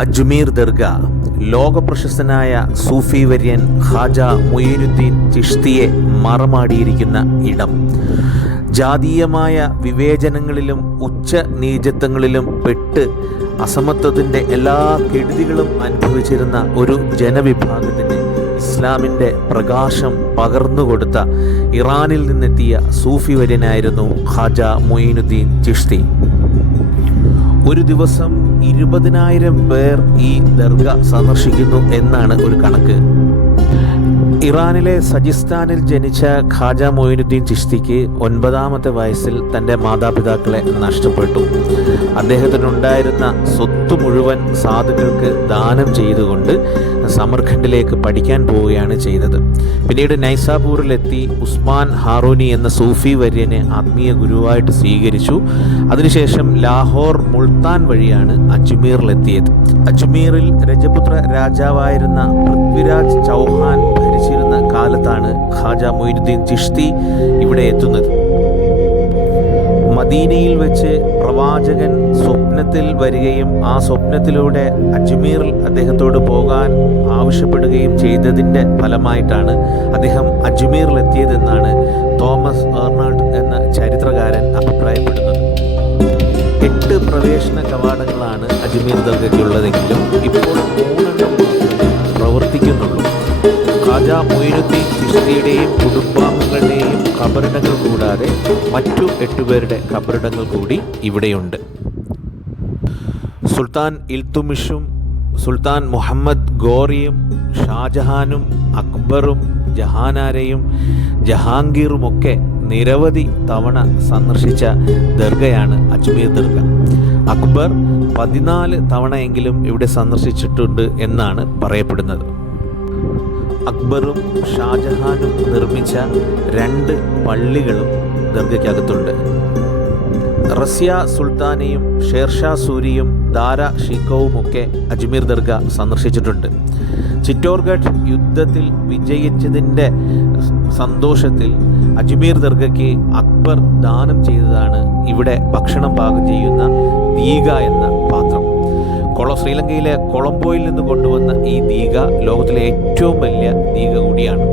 അജ്മീർ ദർഗ ലോകപ്രശസ്തനായ സൂഫി വര്യൻ ഹാജ മൊയ്നുദ്ദീൻ ചിഷ്തിയെ മറമാടിയിരിക്കുന്ന ഇടം. ജാതീയമായ വിവേചനങ്ങളിലും ഉച്ച നീചത്വങ്ങളിലും പെട്ട് അസമത്വത്തിന്റെ എല്ലാ കെടുതികളും അനുഭവിച്ചിരുന്ന ഒരു ജനവിഭാഗത്തിന് ഇസ്ലാമിന്റെ പ്രകാശം പകർന്നുകൊടുത്ത ഇറാനിൽ നിന്നെത്തിയ സൂഫി വര്യനായിരുന്നു ഖാജ മൊയ്നുദ്ദീൻ ചിഷ്തി. ഒരു ദിവസം ഇരുപതിനായിരം പേർ ഈ ദർഗ സന്ദർശിക്കുന്നു എന്നാണ് ഒരു കണക്ക്. ഇറാനിലെ സജിസ്ഥാനിൽ ജനിച്ച ഖാജ മൊയിനുദ്ദീൻ ചിഷ്തിക്ക് ഒൻപതാമത്തെ വയസ്സിൽ തന്റെ മാതാപിതാക്കളെ നഷ്ടപ്പെട്ടു. അദ്ദേഹത്തിനുണ്ടായിരുന്ന സ്വത്ത് മുഴുവൻ സാധുക്കൾക്ക് ദാനം ചെയ്തുകൊണ്ട് സമർഖണ്ഡിലേക്ക് പഠിക്കാൻ പോവുകയാണ് ചെയ്തത്. പിന്നീട് നൈസാപൂരിലെത്തി ഉസ്മാൻ ഹാറൂനി എന്ന സൂഫി വര്യനെ ആത്മീയ ഗുരുവായിട്ട് സ്വീകരിച്ചു. അതിനുശേഷം ലാഹോർ മുൾത്താൻ വഴിയാണ് അജ്മീറിലെത്തിയത്. അജ്മീറിൽ രജപുത്ര രാജാവായിരുന്ന പൃഥ്വിരാജ് ചൗഹാൻ ഭരിച്ചിരുന്ന കാലത്താണ് ഖാജ മൊയ്നുദ്ദീൻ ചിഷ്തി ഇവിടെ എത്തുന്നത്. മദീനയിൽ വെച്ച് പ്രവാചകൻ സ്വപ്നത്തിൽ വരികയും ആ സ്വപ്നത്തിലൂടെ അജ്മീറിൽ അദ്ദേഹത്തോട് പോകാൻ ആവശ്യപ്പെടുകയും ചെയ്തതിന്റെ ഫലമായിട്ടാണ് അദ്ദേഹം അജ്മീറിൽ എത്തിയതെന്നാണ് തോമസ് ഏർണാൾഡ് എന്ന ചരിത്രകാരൻ അഭിപ്രായപ്പെടുന്നത്. എട്ട് പ്രവേശന കവാടങ്ങളാണ് അജ്മീർ ദർഗയ്ക്കുള്ളതെങ്കിലും ഇപ്പോൾ പ്രവർത്തിക്കുന്നുള്ളൂ. ഖാജ മൊയ്നുദ്ദീൻ ചിഷ്തിയുടെയും കുടുംബാംഗങ്ങളുടെയും ഖബറിടങ്ങൾ കൂടാതെ മറ്റു എട്ടുപേരുടെ ഖബറിടങ്ങൾ കൂടി ഇവിടെയുണ്ട്. സുൽത്താൻ ഇൽത്തുമിഷും സുൽത്താൻ മുഹമ്മദ് ഗോറിയും ഷാജഹാനും അക്ബറും ജഹാനാരയും ജഹാംഗീറുമൊക്കെ നിരവധി തവണ സന്ദർശിച്ച ദർഗയാണ് അജ്മീർ ദർഗ. അക്ബർ പതിനാല് തവണയെങ്കിലും ഇവിടെ സന്ദർശിച്ചിട്ടുണ്ട് എന്നാണ് പറയപ്പെടുന്നത്. അക്ബറും ഷാജഹാനും നിർമ്മിച്ച രണ്ട് പള്ളികളും ദർഗയ്ക്കകത്തുണ്ട് റസ്യ സുൽത്താനയും ഷേർഷാ സൂരിയും ദാര ഷിക്കോവുമൊക്കെ അജ്മീർ ദർഗ സന്ദർശിച്ചിട്ടുണ്ട്. ചിറ്റോർഗഡ് യുദ്ധത്തിൽ വിജയിച്ചതിന്റെ സന്തോഷത്തിൽ അജ്മീർ ദർഗയ്ക്ക് അക്ബർ ദാനം ചെയ്തതാണ് ഇവിടെ ഭക്ഷണം പാകം ചെയ്യുന്ന ദീഗ എന്ന പാത്രം. കൊള ശ്രീലങ്കയിലെ കൊളംബോയിൽ നിന്ന് കൊണ്ടുവന്ന ഈ ദീഗ ലോകത്തിലെ ഏറ്റവും വലിയ ദീഗ കൂടിയാണ്.